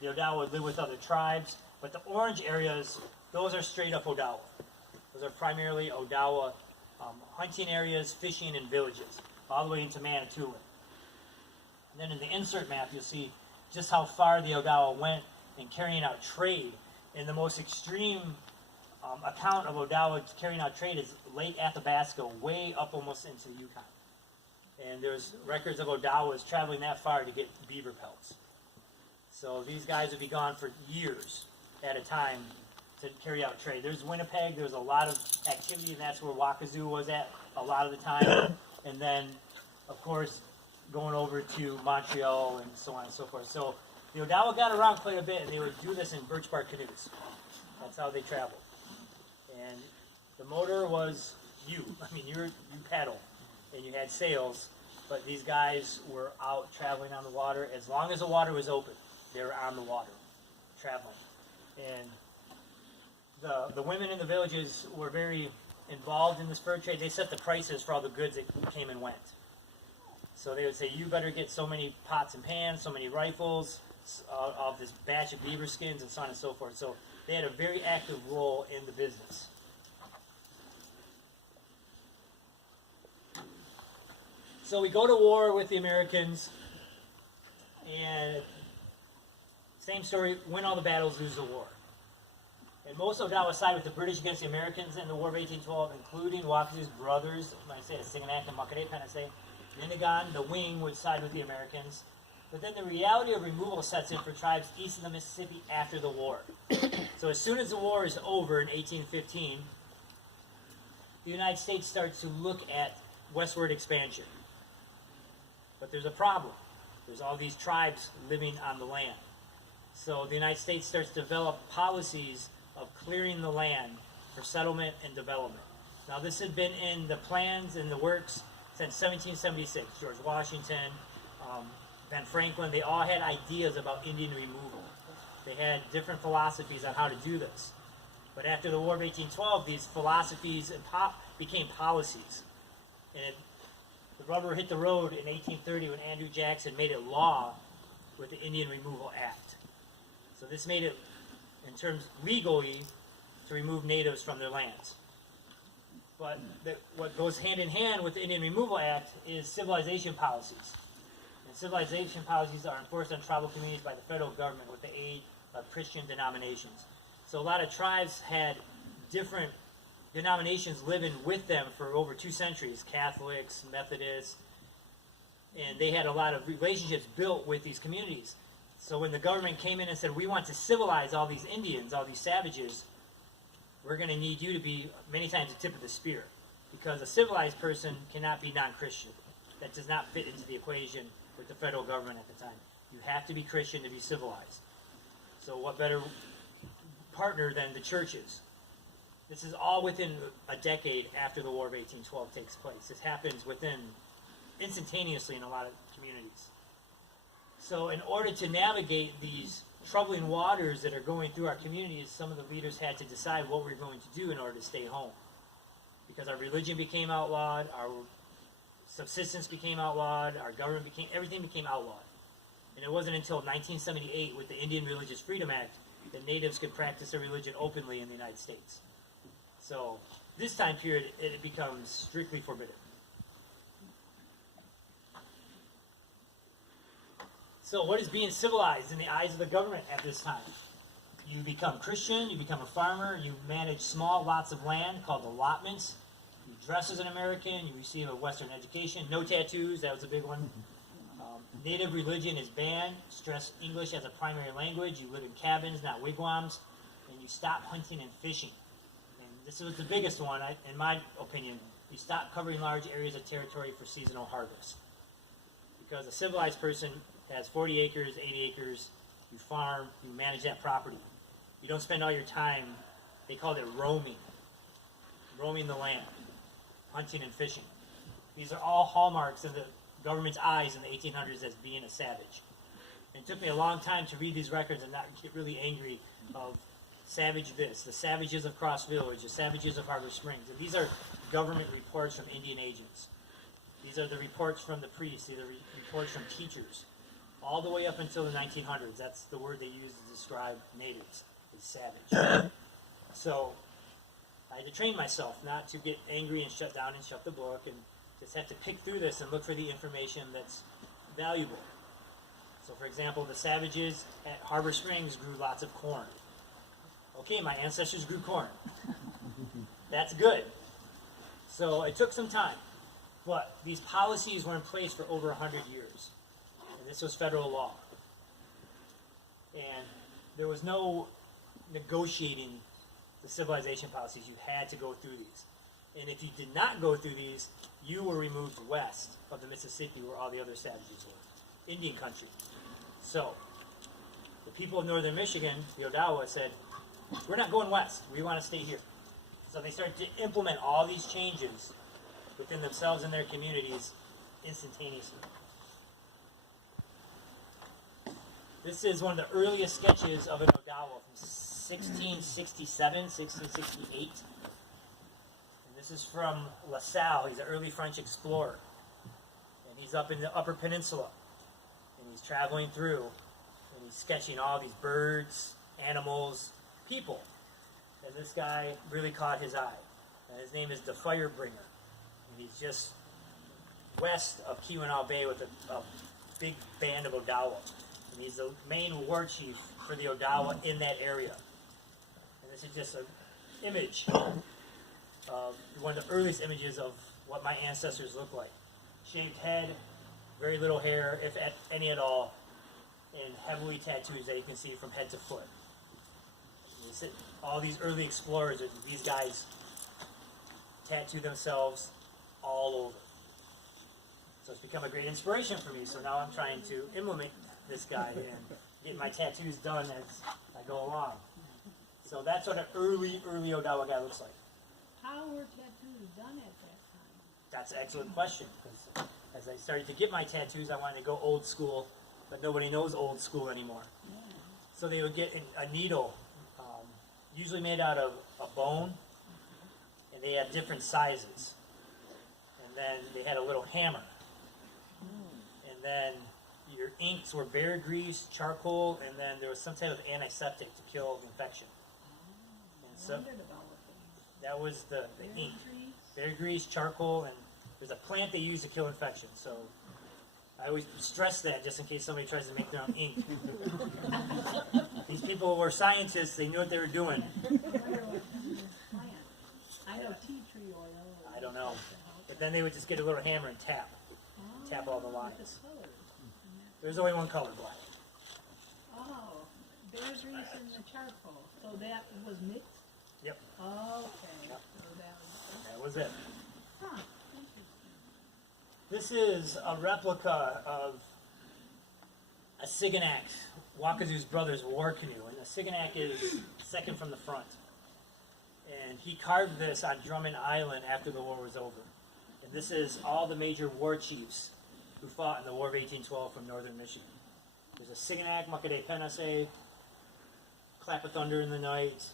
The Odawa would live with other tribes, but the orange areas, those are straight up Odawa. Those are primarily Odawa hunting areas, fishing, and villages, all the way into Manitoulin. And then in the insert map, you'll see just how far the Odawa went in carrying out trade. And the most extreme account of Odawa carrying out trade is Lake Athabasca, way up almost into the Yukon. And there's records of Odawas traveling that far to get beaver pelts. So these guys would be gone for years at a time to carry out trade. There's Winnipeg, there's a lot of activity, and that's where Waukazoo was at a lot of the time. And then, of course, going over to Montreal and so on and so forth. So the Odawa got around quite a bit, and they would do this in birch bark canoes. That's how they traveled. And the motor was you. I mean, you paddle, and you had sails, but these guys were out traveling on the water. As long as the water was open, they were on the water, traveling. And the women in the villages were very involved in this fur trade. They set the prices for all the goods that came and went. So they would say, you better get so many pots and pans, so many rifles, of this batch of beaver skins, and so on and so forth. So they had a very active role in the business. So we go to war with the Americans, and same story, win all the battles, lose the war. And most Odawa side with the British against the Americans in the War of 1812, including Waukazoo's brothers, when I say Siganak and Makare Penase, Ninigan, the wing, would side with the Americans. But then the reality of removal sets in for tribes east of the Mississippi after the war. So as soon as the war is over in 1815, the United States starts to look at westward expansion. But there's a problem. There's all these tribes living on the land. So the United States starts to develop policies of clearing the land for settlement and development. Now this had been in the plans and the works since 1776. George Washington, Ben Franklin, they all had ideas about Indian removal. They had different philosophies on how to do this. But after the War of 1812, these philosophies became policies. And the rubber hit the road in 1830 when Andrew Jackson made it law with the Indian Removal Act. So this made it, in terms legally, to remove natives from their lands. But what goes hand in hand with the Indian Removal Act is civilization policies. And civilization policies are enforced on tribal communities by the federal government with the aid of Christian denominations. So a lot of tribes had different denominations living with them for over 2 centuries, Catholics, Methodists, and they had a lot of relationships built with these communities. So when the government came in and said, we want to civilize all these Indians, all these savages, we're going to need you to be many times the tip of the spear, because a civilized person cannot be non-Christian. That does not fit into the equation with the federal government at the time. You have to be Christian to be civilized. So what better partner than the churches? This is all within a decade after the War of 1812 takes place. This happens instantaneously in a lot of communities. So in order to navigate these troubling waters that are going through our communities, some of the leaders had to decide what we're going to do in order to stay home. Because our religion became outlawed, our subsistence became outlawed, our government everything became outlawed. And it wasn't until 1978 with the Indian Religious Freedom Act that natives could practice their religion openly in the United States. So this time period, it becomes strictly forbidden. So what is being civilized in the eyes of the government at this time? You become Christian, you become a farmer, you manage small lots of land called allotments, you dress as an American, you receive a Western education, no tattoos, that was a big one. Native religion is banned, stress English as a primary language, you live in cabins, not wigwams, and you stop hunting and fishing. And this was the biggest one, in my opinion. You stop covering large areas of territory for seasonal harvest. Because a civilized person has 40 acres, 80 acres, you farm, you manage that property. You don't spend all your time, they called it roaming the land, hunting and fishing. These are all hallmarks of the government's eyes in the 1800s as being a savage. And it took me a long time to read these records and not get really angry of savage this, the savages of Cross Village, the savages of Harbor Springs. And these are government reports from Indian agents. These are the reports from the priests, these are reports from teachers. all the way up until the 1900s. That's the word they used to describe natives, is savage. So I had to train myself not to get angry and shut down and shut the book, and just have to pick through this and look for the information that's valuable. So for example, the savages at Harbor Springs grew lots of corn. Okay, my ancestors grew corn. That's good. So it took some time, but these policies were in place for over 100 years. And this was federal law. And there was no negotiating the civilization policies. You had to go through these. And if you did not go through these, you were removed west of the Mississippi where all the other savages were. Indian country. So, the people of northern Michigan, the Odawa, said, we're not going west. We want to stay here. So they started to implement all these changes within themselves and their communities instantaneously. This is one of the earliest sketches of an Odawa from 1667, 1668. And this is from La Salle. He's an early French explorer. And he's up in the Upper Peninsula. And he's traveling through, and he's sketching all these birds, animals, people. And this guy really caught his eye. And his name is the Firebringer. And he's just west of Keweenaw Bay with a big band of Odawa. And he's the main war chief for the Odawa in that area. And this is just an image of one of the earliest images of what my ancestors look like. Shaved head, very little hair, if any at all, and heavily tattoos that you can see from head to foot. All these early explorers, these guys tattoo themselves all over. So it's become a great inspiration for me. So now I'm trying to implement this guy and get my tattoos done as I go along. So that's what an early Odawa guy looks like. How were tattoos done at that time? That's an excellent question. Because as I started to get my tattoos, I wanted to go old school, but nobody knows old school anymore. Yeah. So they would get a needle, usually made out of a bone, and they had different sizes. And then they had a little hammer. And then your inks were bear grease, charcoal, and then there was some type of antiseptic to kill infection. And so that was the ink. Bear grease, charcoal, and there's a plant they use to kill infection. So I always stress that just in case somebody tries to make their own ink. These people were scientists, they knew what they were doing. I know tea tree oil. I don't know. But then they would just get a little hammer and tap all the lines. There's only one color, black. Oh, bear grease and the charcoal. So that was mixed? Yep. Okay. Yep. So That was it. huh. This is a replica of a Siganak, Waukazoo's brother's war canoe. And a Siganak is second from the front. And he carved this on Drummond Island after the war was over. And this is all the major war chiefs who fought in the War of 1812 from northern Michigan. There's a Siganak, Muckadee Penasay, Clap of Thunder in the Night,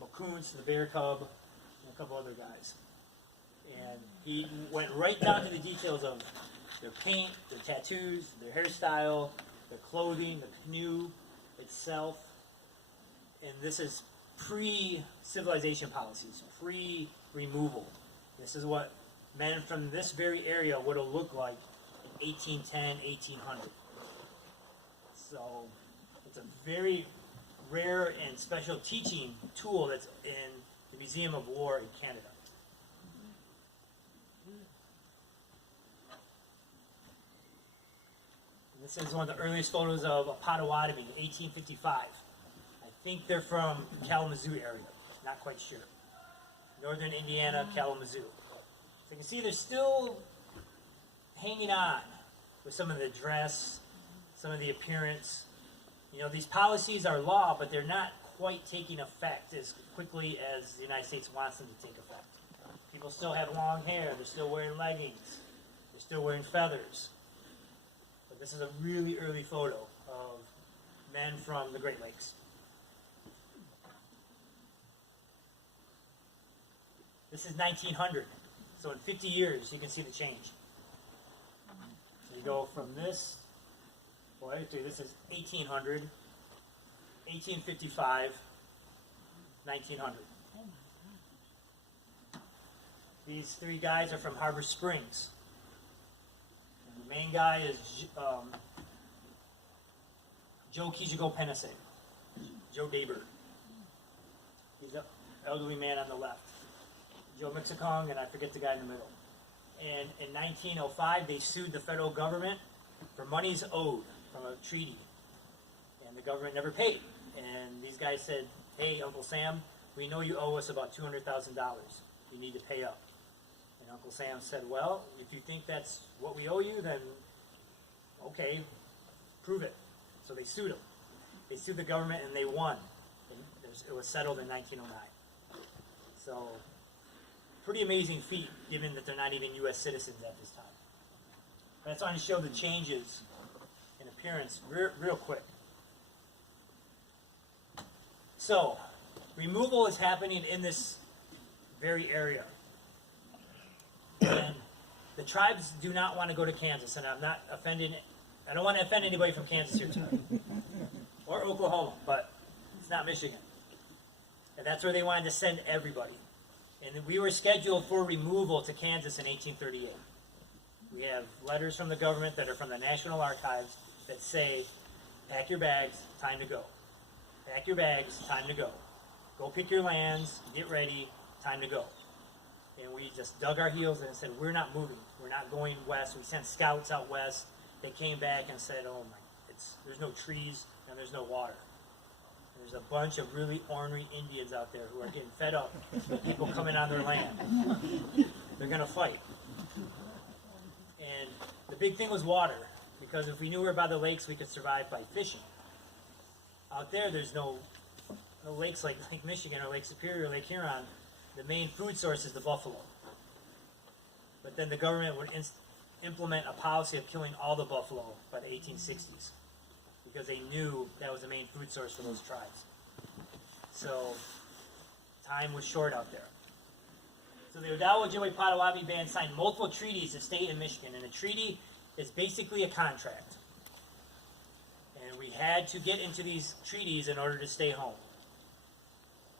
Macoons, the Bear Cub, and a couple other guys. And he went right down to the details of their paint, their tattoos, their hairstyle, their clothing, the canoe itself. And this is pre-civilization policies, pre-removal. This is what men from this very area would have looked like in 1810, 1800. So it's a very rare and special teaching tool that's in the Museum of War in Canada. This is one of the earliest photos of a Potawatomi, 1855. I think they're from Kalamazoo area, not quite sure. Northern Indiana, Kalamazoo. So you can see they're still hanging on with some of the dress, some of the appearance. You know, these policies are law, but they're not quite taking effect as quickly as the United States wants them to take effect. People still have long hair, they're still wearing leggings, they're still wearing feathers. But this is a really early photo of men from the Great Lakes. This is 1900, so in 50 years you can see the change. So you go from this Well, actually, this is 1800, 1855, 1900. These three guys are from Harbor Springs. And the main guy is Joe Kijigo Penase, Joe Daybird. He's an elderly man on the left. Joe Mixicong, and I forget the guy in the middle. And in 1905, they sued the federal government for monies owed from a treaty. And the government never paid. And these guys said, hey, Uncle Sam, we know you owe us about $200,000. You need to pay up. And Uncle Sam said, well, if you think that's what we owe you, then okay, prove it. So they sued him. They sued the government and they won. And it was settled in 1909. So, pretty amazing feat, given that they're not even U.S. citizens at this time. But I just want to show the changes in appearance real quick. So, removal is happening in this very area. And the tribes do not want to go to Kansas, and I'm not offending, I don't want to offend anybody from Kansas here tonight. Or Oklahoma, but it's not Michigan. And that's where they wanted to send everybody. And we were scheduled for removal to Kansas in 1838. We have letters from the government that are from the National Archives that say, pack your bags, time to go. Pack your bags, time to go. Go pick your lands, get ready, time to go. And we just dug our heels in and said, we're not moving. We're not going west. We sent scouts out west. They came back and said, oh my, there's no trees and there's no water. There's a bunch of really ornery Indians out there who are getting fed up with people coming on their land. They're going to fight. And the big thing was water, because if we knew we were by the lakes, we could survive by fishing. Out there, there's no lakes like Lake Michigan or Lake Superior or Lake Huron. The main food source is the buffalo. But then the government would implement a policy of killing all the buffalo by the 1860s. Because they knew that was the main food source for those tribes. So, time was short out there. So the Odawa Ojibwe Potawatomi Band signed multiple treaties to stay in Michigan, and a treaty is basically a contract. And we had to get into these treaties in order to stay home.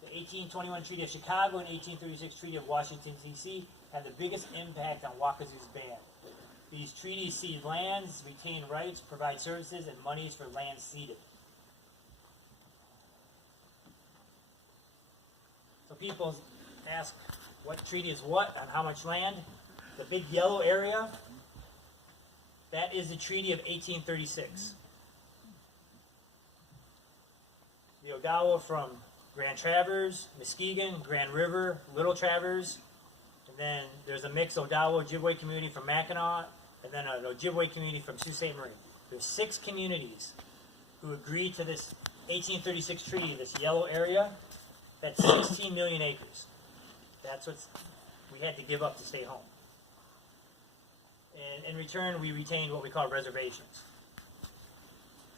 The 1821 Treaty of Chicago and 1836 Treaty of Washington, D.C. had the biggest impact on Waukazoo's band. These treaties cede lands, retain rights, provide services, and monies for land ceded. So people ask what treaty is what on how much land. The big yellow area, that is the Treaty of 1836. The Odawa from Grand Traverse, Muskegon, Grand River, Little Traverse, and then there's a mixed Odawa Ojibwe community from Mackinac, and then an Ojibwe community from Sault Ste. Marie. There's 6 communities who agreed to this 1836 treaty, this yellow area. That's 16 million acres. That's what we had to give up to stay home. And in return, we retained what we call reservations.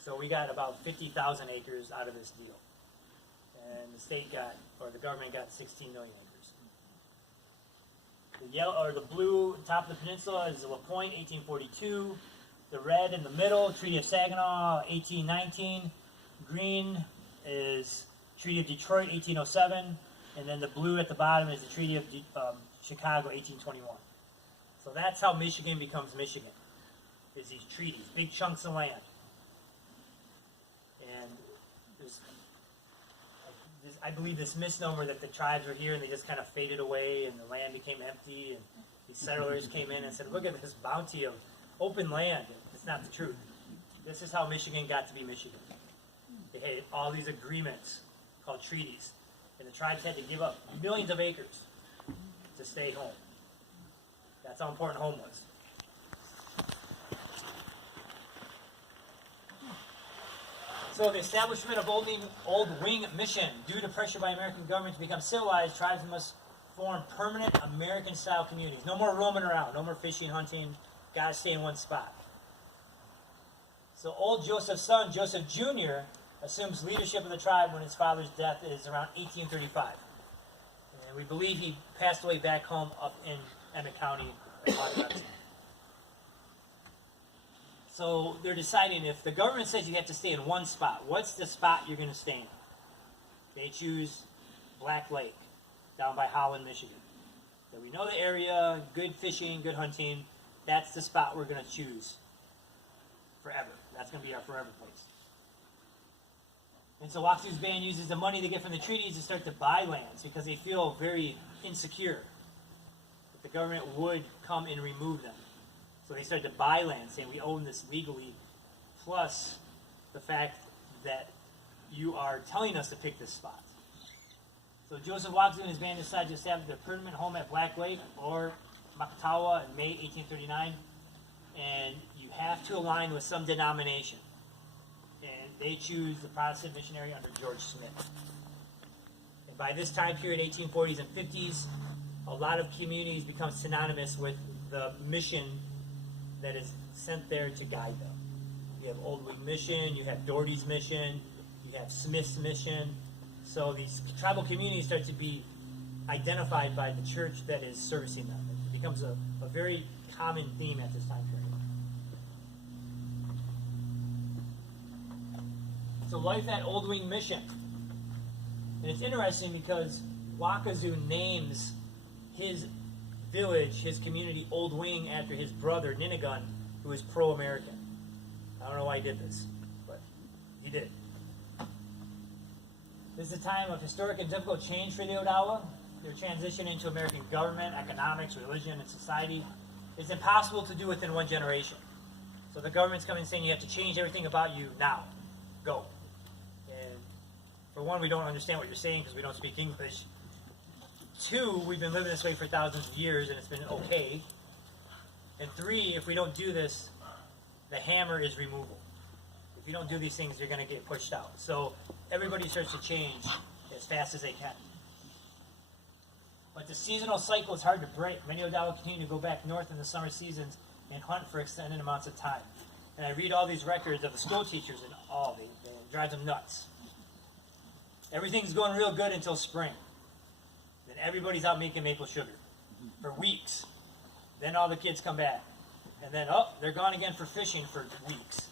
So we got about 50,000 acres out of this deal. And the state got, or the government got 16 million acres. The yellow or the blue top of the peninsula is La Pointe, 1842. The red in the middle, Treaty of Saginaw, 1819. Green is Treaty of Detroit, 1807. And then the blue at the bottom is the Treaty of Chicago, 1821. So that's how Michigan becomes Michigan, is these treaties, big chunks of land. And there's, I believe, this misnomer that the tribes were here and they just kind of faded away and the land became empty and these settlers came in and said, look at this bounty of open land. It's not the truth. This is how Michigan got to be Michigan. They had all these agreements called treaties. And the tribes had to give up millions of acres to stay home. That's how important home was. So the establishment of Old Wing Mission. Due to pressure by American government to become civilized, tribes must form permanent American-style communities. No more roaming around, no more fishing, hunting. Got to stay in one spot. So old Joseph's son, Joseph Jr., assumes leadership of the tribe when his father's death is around 1835. And we believe he passed away back home up in Emmett County. So they're deciding if the government says you have to stay in one spot, what's the spot you're going to stay in? They choose Black Lake down by Holland, Michigan. So we know the area, good fishing, good hunting. That's the spot we're going to choose forever. That's going to be our forever place. And so Waukazoo's band uses the money they get from the treaties to start to buy lands because they feel very insecure that the government would come and remove them. So they start to buy land, saying we own this legally, plus the fact that you are telling us to pick this spot. So Joseph Waukazoo and his band decide to establish their permanent home at Black Lake or Makatawa in May 1839, and you have to align with some denomination. And they choose the Protestant missionary under George Smith. And by this time period, 1840s and 50s, a lot of communities become synonymous with the mission that is sent there to guide them. You have Old Wing Mission, you have Doherty's Mission, you have Smith's Mission. So these tribal communities start to be identified by the church that is servicing them. It becomes a very common theme at this time period. So life at Old Wing Mission. And it's interesting because Waukazoo names his village, his community, Old Wing, after his brother, Ninigun, who is pro-American. I don't know why he did this, but he did. This is a time of historic and difficult change for the Odawa. Their transition into American government, economics, religion, and society is impossible to do within one generation. So the government's coming and saying you have to change everything about you now. Go. And for one, we don't understand what you're saying because we don't speak English. Two, we've been living this way for thousands of years and it's been okay. And three, if we don't do this, the hammer is removal. If you don't do these things, you're going to get pushed out. So everybody starts to change as fast as they can. But the seasonal cycle is hard to break. Many Odawa continue to go back north in the summer seasons and hunt for extended amounts of time. And I read all these records of the school teachers and they drive them nuts. Everything's going real good until spring. Then everybody's out making maple sugar for weeks. Then all the kids come back. And then, they're gone again for fishing for weeks.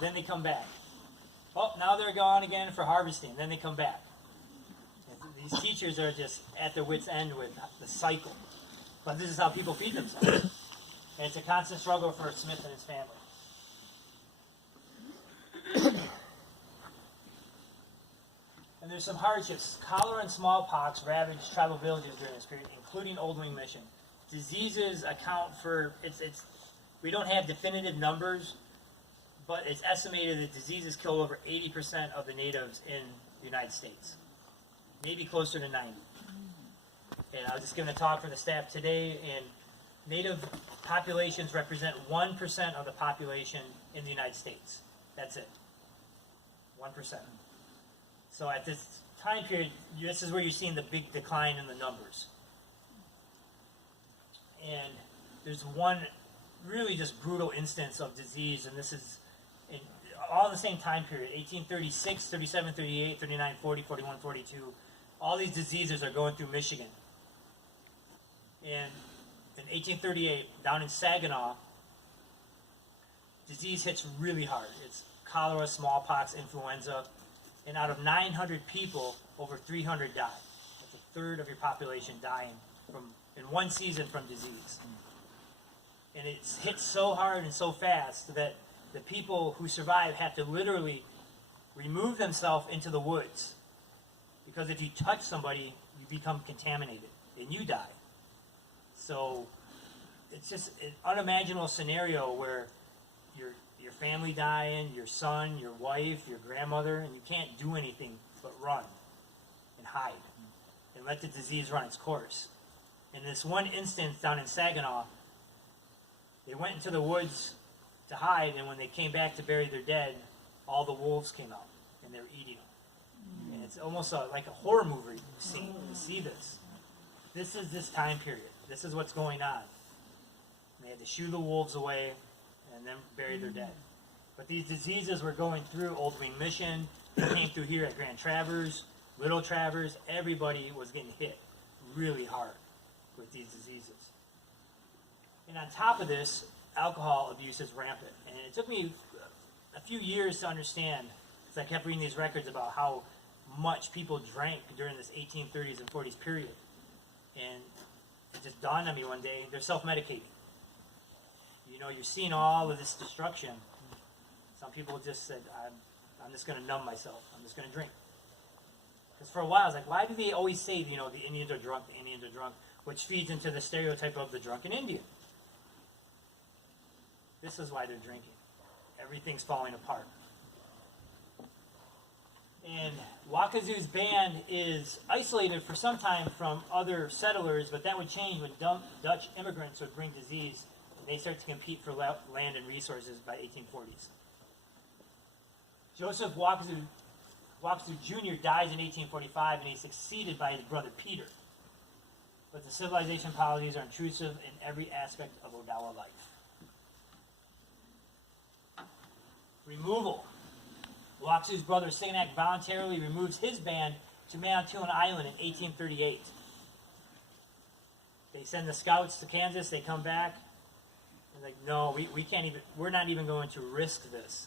Then they come back. Now they're gone again for harvesting. Then they come back. And these teachers are just at their wits' end with the cycle. But this is how people feed themselves. And it's a constant struggle for Smith and his family. And there's some hardships. Cholera and smallpox ravaged tribal villages during this period, including Old Wing Mission. Diseases account for, we don't have definitive numbers, but it's estimated that diseases kill over 80% of the natives in the United States. Maybe closer to 90. And I was just giving a talk for the staff today, and native populations represent 1% of the population in the United States. That's it. 1%. So at this time period, this is where you're seeing the big decline in the numbers. And there's one really just brutal instance of disease, and this is all in the same time period, 1836, 37, 38, 39, 40, 41, 42. All these diseases are going through Michigan. And in 1838, down in Saginaw, disease hits really hard. It's cholera, smallpox, influenza. And out of 900 people, over 300 die. That's a third of your population dying in one season from disease. And it's hit so hard and so fast that the people who survive have to literally remove themselves into the woods. Because if you touch somebody, you become contaminated and you die. So it's just an unimaginable scenario where your family dying, your son, your wife, your grandmother, and you can't do anything but run and hide and let the disease run its course. In this one instance down in Saginaw, they went into the woods to hide, and when they came back to bury their dead, all the wolves came out and they were eating them. And it's almost like a horror movie scene to see this. This is this time period. This is what's going on. And they had to shoo the wolves away and then bury their dead. But these diseases were going through Old Wing Mission. They came through here at Grand Traverse, Little Traverse. Everybody was getting hit really hard with these diseases. And on top of this, alcohol abuse is rampant. And it took me a few years to understand, because I kept reading these records about how much people drank during this 1830s and 40s period. And it just dawned on me one day, they're self-medicating. You know, you're seeing all of this destruction. Some people just said, I'm just going to numb myself. I'm just going to drink. Because for a while, I was like, why do they always say, you know, the Indians are drunk, the Indians are drunk, which feeds into the stereotype of the drunken Indian. This is why they're drinking. Everything's falling apart. And Waukazoo's band is isolated for some time from other settlers, but that would change when Dutch immigrants would bring disease, and they start to compete for land and resources by 1840s. Joseph Waukazoo Jr. dies in 1845, and he's succeeded by his brother Peter. But the civilization policies are intrusive in every aspect of Odawa life. Removal. Waukazoo's brother Signac voluntarily removes his band to Manitoulin Island in 1838. They send the scouts to Kansas, they come back, and like, no, we can't even, we're not even going to risk this.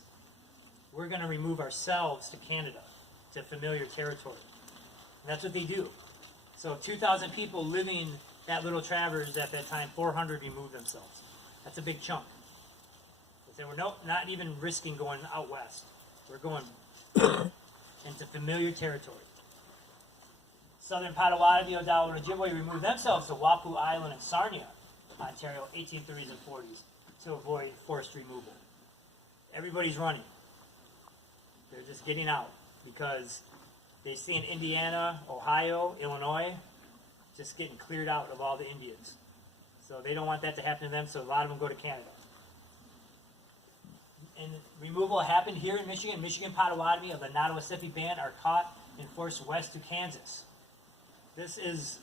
We're going to remove ourselves to Canada, to familiar territory. And that's what they do. So 2,000 people living at Little Traverse at that time, 400 removed themselves. That's a big chunk. They were not even risking going out west. We're going into familiar territory. Southern Potawatomi, Odawa, and Ojibwe removed themselves to Wapu Island and Sarnia, Ontario, 1830s and 40s, to avoid forced removal. Everybody's running. They're just getting out because they see in Indiana, Ohio, Illinois, just getting cleared out of all the Indians. So they don't want that to happen to them, so a lot of them go to Canada. And removal happened here in Michigan. Michigan Potawatomi of the Nottawasapi Band are caught and forced west to Kansas. This is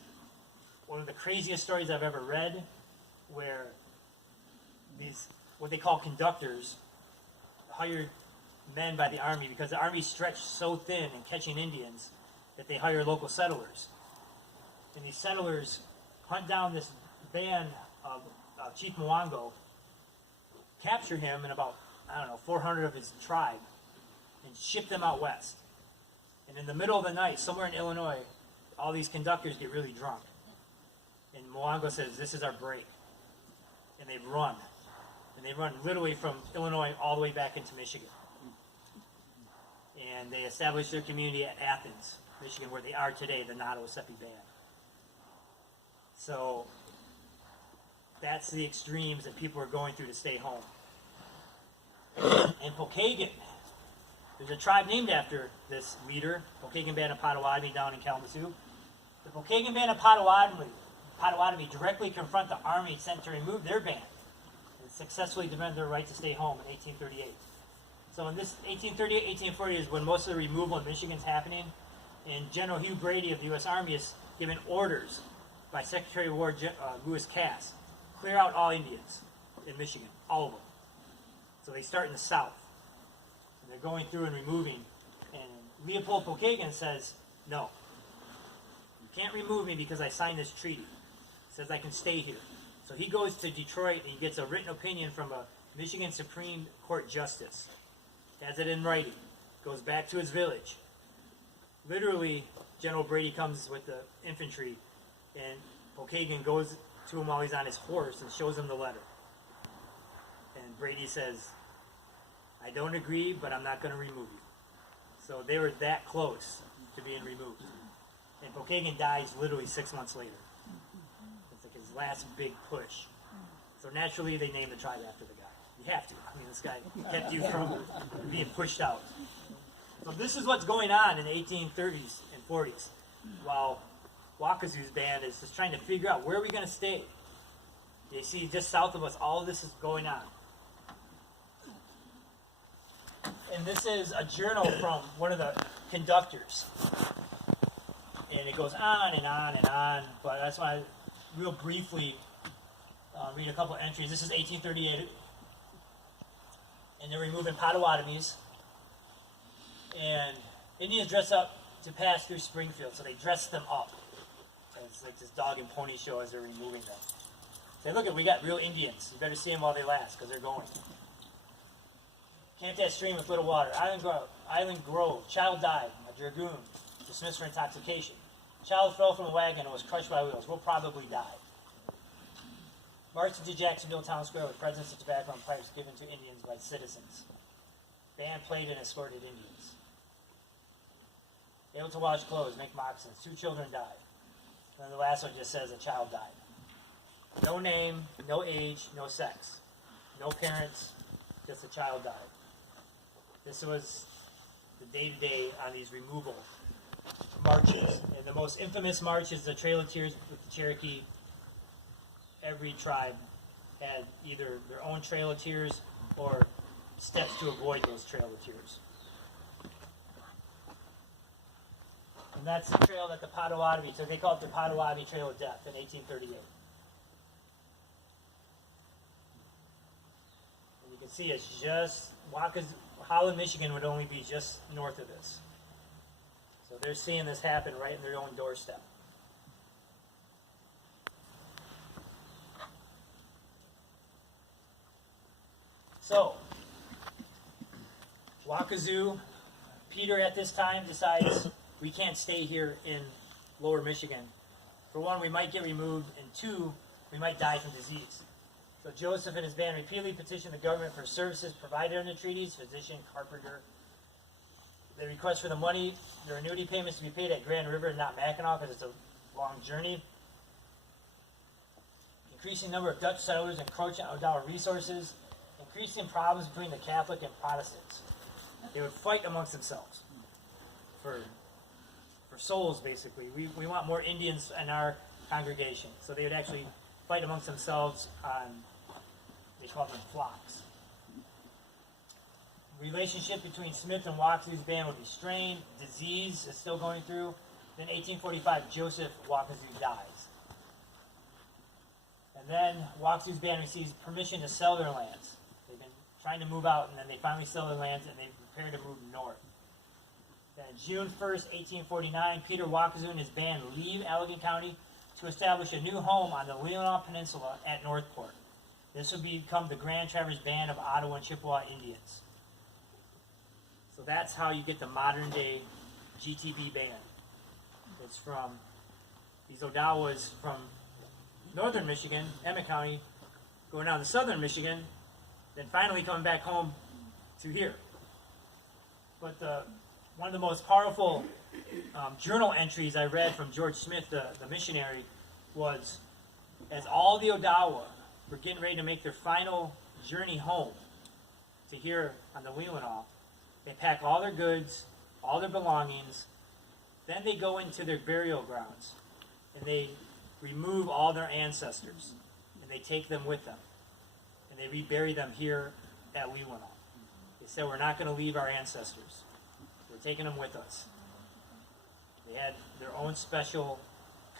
one of the craziest stories I've ever read, where these, what they call conductors, hired men by the Army, because the Army stretched so thin in catching Indians that they hire local settlers. And these settlers hunt down this band of Chief Mwango, capture him and about 400 of his tribe, and ship them out west. And in the middle of the night, somewhere in Illinois, all these conductors get really drunk. And Mwango says, this is our break. And they run. And they run literally from Illinois all the way back into Michigan. And they establish their community at Athens, Michigan, where they are today, the Nottawasapi Band. So that's the extremes that people are going through to stay home. And Pokagon, there's a tribe named after this leader, Pokagon Band of Potawatomi down in Kalamazoo. The Pokagon Band of Potawatomi directly confront the army sent to remove their band and successfully defend their right to stay home in 1838. So in this 1838-1840 is when most of the removal in Michigan's happening, and General Hugh Brady of the U.S. Army is given orders by Secretary of War Lewis Cass, clear out all Indians in Michigan, all of them. So they start in the south, and they're going through and removing, and Leopold Pokagon says, no, you can't remove me because I signed this treaty. It says I can stay here. So he goes to Detroit, and he gets a written opinion from a Michigan Supreme Court justice, has it in writing, goes back to his village. Literally, General Brady comes with the infantry, and Pokagon goes to him while he's on his horse and shows him the letter. And Brady says, I don't agree, but I'm not going to remove you. So they were that close to being removed. And Pokagon dies literally 6 months later. It's like his last big push. So naturally, they named the tribe after the guy. You have to. I mean, this guy kept you from being pushed out. So this is what's going on in the 1830s and 40s, while Waukazoo's band is just trying to figure out, where are we going to stay? You see, just south of us, all of this is going on. And this is a journal from one of the conductors. And it goes on and on and on, but I just want to real briefly read a couple entries. This is 1838, and they're removing Potawatomis. And Indians dress up to pass through Springfield, so they dress them up. It's like this dog and pony show as they're removing them. Say, look, we got real Indians. You better see them while they last, because they're going. Camped at stream with little water. Island Grove. Child died. A dragoon. Dismissed for intoxication. Child fell from a wagon and was crushed by wheels. Will probably die. Marched into Jacksonville Town Square with presents of tobacco and pipes given to Indians by citizens. Band played and escorted Indians. Able to wash clothes, make moccasins. 2 children died. And then the last one just says a child died. No name, no age, no sex. No parents, just a child died. This was the day-to-day on these removal marches. And the most infamous march is the Trail of Tears with the Cherokee. Every tribe had either their own Trail of Tears or steps to avoid those Trail of Tears. And that's the trail that the Potawatomi, so they call it the Potawatomi Trail of Death in 1838. And you can see it's just, Waukazoo, Holland, Michigan would only be just north of this. So they're seeing this happen right in their own doorstep. So, Waukazoo, Peter at this time decides we can't stay here in lower Michigan. For one, we might get removed, and 2, we might die from disease. So Joseph and his band repeatedly petitioned the government for services provided under treaties, physician, carpenter. They request for the money, their annuity payments to be paid at Grand River and not Mackinac because it's a long journey. Increasing number of Dutch settlers encroaching on Odawa resources. Increasing problems between the Catholic and Protestants. They would fight amongst themselves for souls, basically. We want more Indians in our congregation. So they would actually fight amongst themselves on, they call them flocks. Relationship between Smith and Waukazoo's band would be strained. Disease is still going through. Then 1845, Joseph Waukazoo dies. And then Waukazoo's band receives permission to sell their lands. They've been trying to move out, and then they finally sell their lands, and they prepare to move north. Then June 1st, 1849, Peter Waukazoo and his band leave Allegan County to establish a new home on the Leelanau Peninsula at Northport. This would become the Grand Traverse Band of Ottawa and Chippewa Indians. So that's how you get the modern-day GTB band. It's from these Odawas from northern Michigan, Emmett County, going down to southern Michigan, then finally coming back home to here. But one of the most powerful journal entries I read from George Smith, the missionary, was as all the Odawa were getting ready to make their final journey home to here on the Leelanau, they pack all their goods, all their belongings, then they go into their burial grounds, and they remove all their ancestors, and they take them with them, and they rebury them here at Leelanau. They said, we're not going to leave our ancestors. We're taking them with us. They had their own special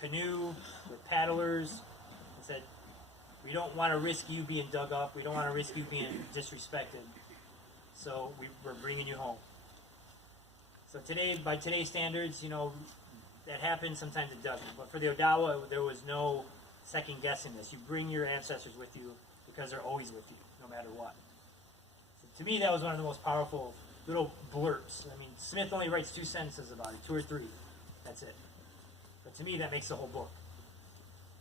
canoe with paddlers. They said, we don't want to risk you being dug up. We don't want to risk you being disrespected. So we're bringing you home. So today, by today's standards, you know, that happens, sometimes it doesn't. But for the Odawa, there was no second guessing this. You bring your ancestors with you because they're always with you, no matter what. So to me, that was one of the most powerful little blurbs. I mean, Smith only writes 2 sentences about it, 2 or 3. That's it. But to me, that makes the whole book.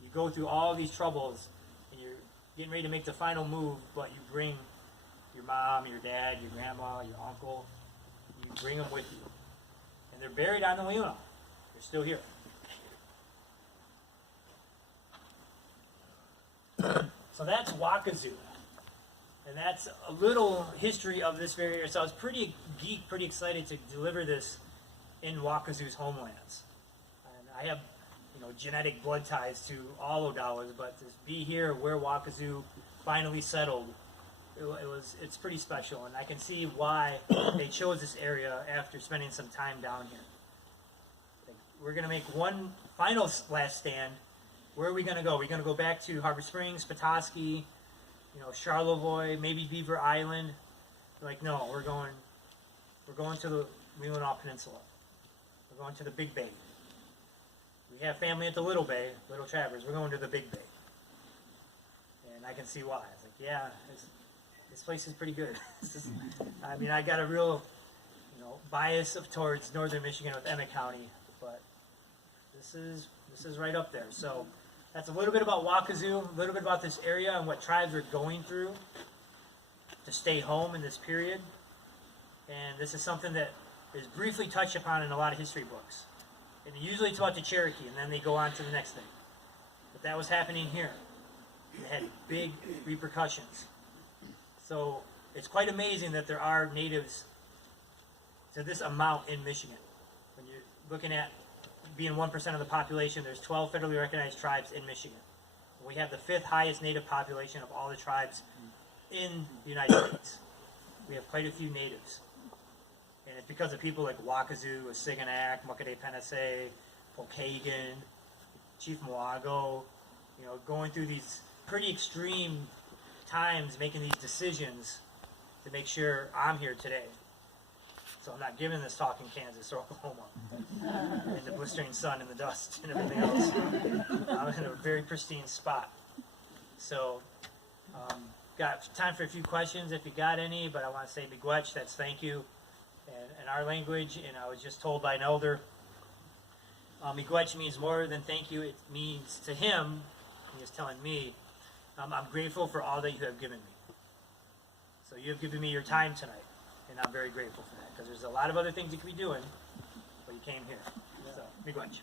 You go through all these troubles, and you're getting ready to make the final move, but you bring your mom, your dad, your grandma, your uncle. You bring them with you. And they're buried on the Leelanau. They're still here. So that's Waukazoo. And that's a little history of this very area. So I was pretty excited to deliver this in Waukazoo's homelands. And I have, you know, genetic blood ties to all Odawas, but to be here where Waukazoo finally settled, it's pretty special. And I can see why they chose this area after spending some time down here. We're going to make one final last stand. Where are we going to go? We're going to go back to Harbor Springs, Petoskey, you know, Charlevoix, maybe Beaver Island. They're like, no, we're going to the Leelanau Peninsula. We're going to the Big Bay. We have family at the Little Bay, Little Traverse. We're going to the Big Bay. And I can see why. It's like, yeah, this place is pretty good. I mean, I got a real, bias towards northern Michigan with Emmett County, but this is right up there. So that's a little bit about Waukazoo, a little bit about this area and what tribes are going through to stay home in this period. And this is something that is briefly touched upon in a lot of history books. And usually it's about the Cherokee, and then they go on to the next thing. But that was happening here. It had big repercussions. So it's quite amazing that there are natives to this amount in Michigan. When you're looking at being 1% of the population, there's 12 federally recognized tribes in Michigan. We have the 5th highest native population of all the tribes in the United States. We have quite a few natives. And it's because of people like Waukazoo, Siganak, Muckadee Penasay, Pokagon, Chief Moago, going through these pretty extreme times, making these decisions to make sure I'm here today. So I'm not giving this talk in Kansas or Oklahoma in the blistering sun and the dust and everything else. I'm in a very pristine spot. So got time for a few questions if you got any, but I want to say miigwech, that's thank you in our language, and I was just told by an elder, miigwech means more than thank you. It means to him, he was telling me, I'm grateful for all that you have given me. So you have given me your time tonight, and I'm very grateful for that, because there's a lot of other things you could be doing, but you came here. So, miigwech.